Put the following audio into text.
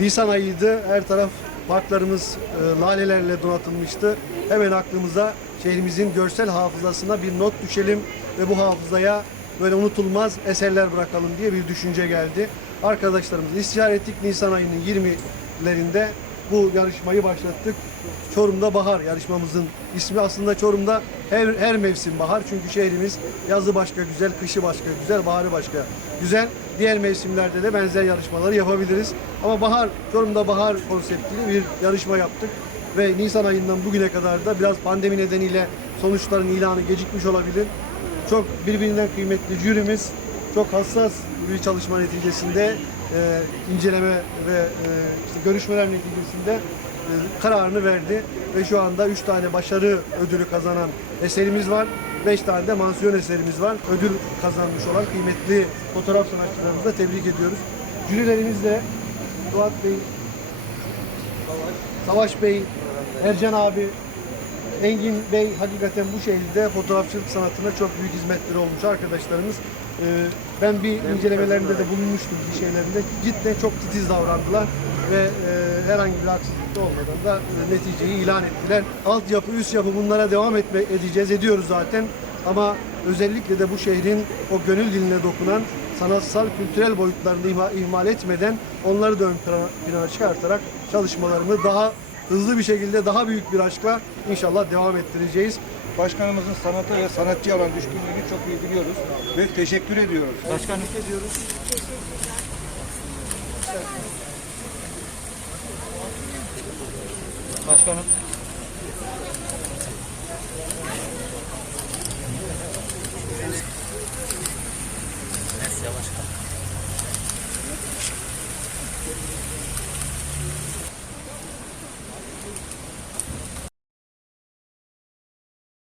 Nisan ayıydı. Her taraf parklarımız e, lalelerle donatılmıştı. Hemen aklımıza şehrimizin görsel hafızasına bir not düşelim ve bu hafızaya böyle unutulmaz eserler bırakalım diye bir düşünce geldi. Arkadaşlarımızla istişare ettik. Nisan ayının 20'lerinde bu yarışmayı başlattık. Çorum'da bahar yarışmamızın ismi aslında Çorum'da her, her mevsim bahar. Çünkü şehrimiz yazı başka güzel, kışı başka güzel, baharı başka güzel. Diğer mevsimlerde de benzer yarışmaları yapabiliriz. Ama bahar, Çorum'da bahar konseptli bir yarışma yaptık. Ve Nisan ayından bugüne kadar da biraz pandemi nedeniyle sonuçların ilanı gecikmiş olabilir. Çok birbirinden kıymetli jürimiz çok hassas bir çalışma neticesinde e, inceleme ve e, işte görüşmeler neticesinde e, kararını verdi ve şu anda 3 tane başarı ödülü kazanan eserimiz var. 5 tane de mansiyon eserimiz var. Ödül kazanmış olan kıymetli fotoğraf sanatçılarımızı da tebrik ediyoruz. Jürilerimiz de Suat Bey, Savaş Bey, Ercan abi, Engin Bey hakikaten bu şehirde fotoğrafçılık sanatına çok büyük hizmetleri olmuş arkadaşlarımız. Ee, ben bir incelemelerinde de bulunmuştum bir şeylerinde. Cidden çok titiz davrandılar ve e, herhangi bir aksizlik de olmadan da e, neticeyi ilan ettiler. Altyapı, üst yapı bunlara devam etme, edeceğiz, ediyoruz zaten. Ama özellikle de bu şehrin o gönül diline dokunan sanatsal, kültürel boyutlarını ihma- ihmal etmeden onları da ön plana- plana çıkartarak çalışmalarımı daha hızlı bir şekilde daha büyük bir aşkla inşallah devam ettireceğiz. Başkanımızın sanata ve sanatçı olan düşkünlüğünü çok iyi biliyoruz ve teşekkür ediyoruz. Başkanım ediyoruz. Başkanım.